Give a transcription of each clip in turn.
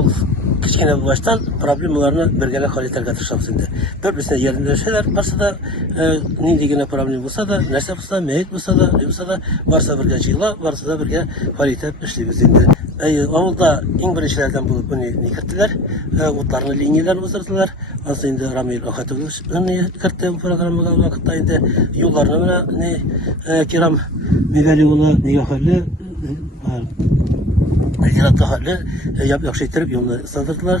ol kichkina baştan problemlarını birgele haliterge tırşamız indi. Bir-birisine yerinde şeyler varsa da neydigine problem olsa da, nerse olsa da, meyit olsa da, ne olsa da varsa birge çığla, varsa da birge haliter işleyimiz indi. Avulda en birinçilerden bulup bunu nikettiler. Utlarını linyeler uzattılar. Aslında indi Ramil Akatoğlu'nu kırttı bu programı vakitte indi. Yollarına kiram Meveliyoğlu Nigahalli Yarattı halde yaklaştırıp yolunu ıslatırdılar.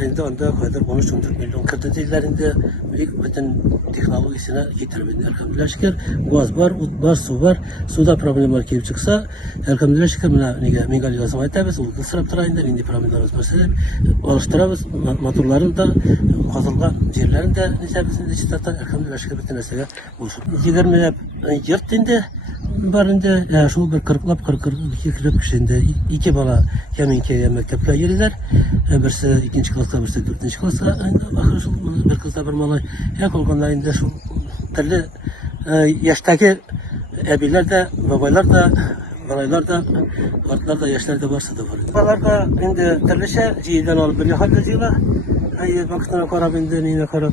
Şimdi onda kadar 13-14 milyon kırdı dillerinde büyük bütün teknolojisine getirmediler. Elhamdülillah şükür gaz var, ut var, su var. Suda problemler kelip çıksa elhamdülillah şükür Megal yazım aytabız. Utlu sırap tarayında indi problemlerimiz mesela. Alıştırabız motorların da hazırlan yerlerin de nisabesinde çıtartan elhamdülillah şükür bütün nesneye olsun. 20 yurt indi. Barında şu bir 42 kişinde iki bala Kemenke'ye mektepte girdiler. Birisi ikinci klasta, birisi dördüncü klasta. Ahır şu bir kızda bir malay. Ya kolganlarında şu türlü yaştaki abiler de, babalar da, balaylar da, kartlar da, yaşlar da varsa da var. Babalar da indi türlüşe cihiden alıp bir hallediyorlar. Vakitine karab indi, neyine karab.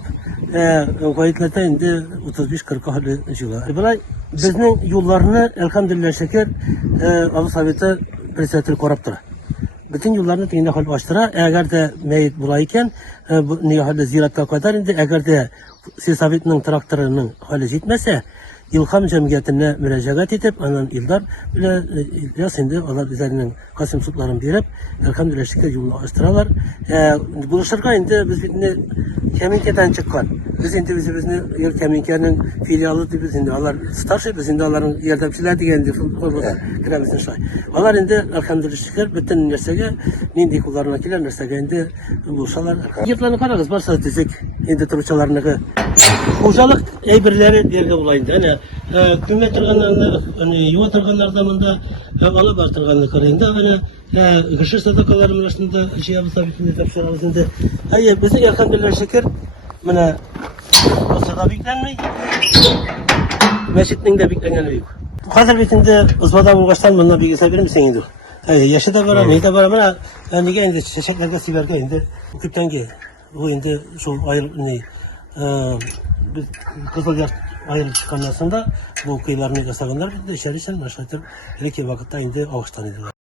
Kayıtlarda indi 35-40 hallediyorlar. Balay bizning yollarını elhamdülillah şeker Allah Sovyeti presidenti koraptır. Bütün yollarını teyinde hal açtıra. Eğer de meyit bulayken bu halde ziratta kadar indi. Eğer de Sovyetinin traktörünün hali yetmese İlham Cemiyeti'ne müracaat edip anan İldar bile şimdi Allah bizlerinin Kasım Sutlarını verip elhamdülillah şeker yolunu açtıralar. Buluşurken indi biz bitini Kemenke'den çıkan. Biz indi bizi Kemenke'nin filialı biz indi. Allah starşı biz indi Allah'ın yardımcılar diyendi. Kiremizin şay. Allah indi elhamdülillah şeker bütün nesege nindi kullarına kiler nesege indi buluşalar. Yırtlarını kararız varsa dizik indi turçalarını. Hocalık eybirleri bir yerge bulaydı. Yani kümme tırganlarında, yuva tırganlardan da alıp artırganlık karayında. Yani gışır sadakalarım arasında şey yapısa bütün etapşarımız indi. Hayır, bizim elhamdülillah şeker bana asada beklenmeyi, meşitinin de beklenmeyi. Hazır bitinde uzmada bulgaçtan bana bilgisayar verir misin indi? Yaşı da var, neyi de var ama nige indi, çeşitlerge siberge indi. Küpten ki, bu indi şu ayrı neyi? Biz Kızılyer ayrılıp çıkanlarında bu kıyılarını yasaganlar bir de içeri aşağıdır. Hele ki vakitte indi ağaçtan ediyorlar.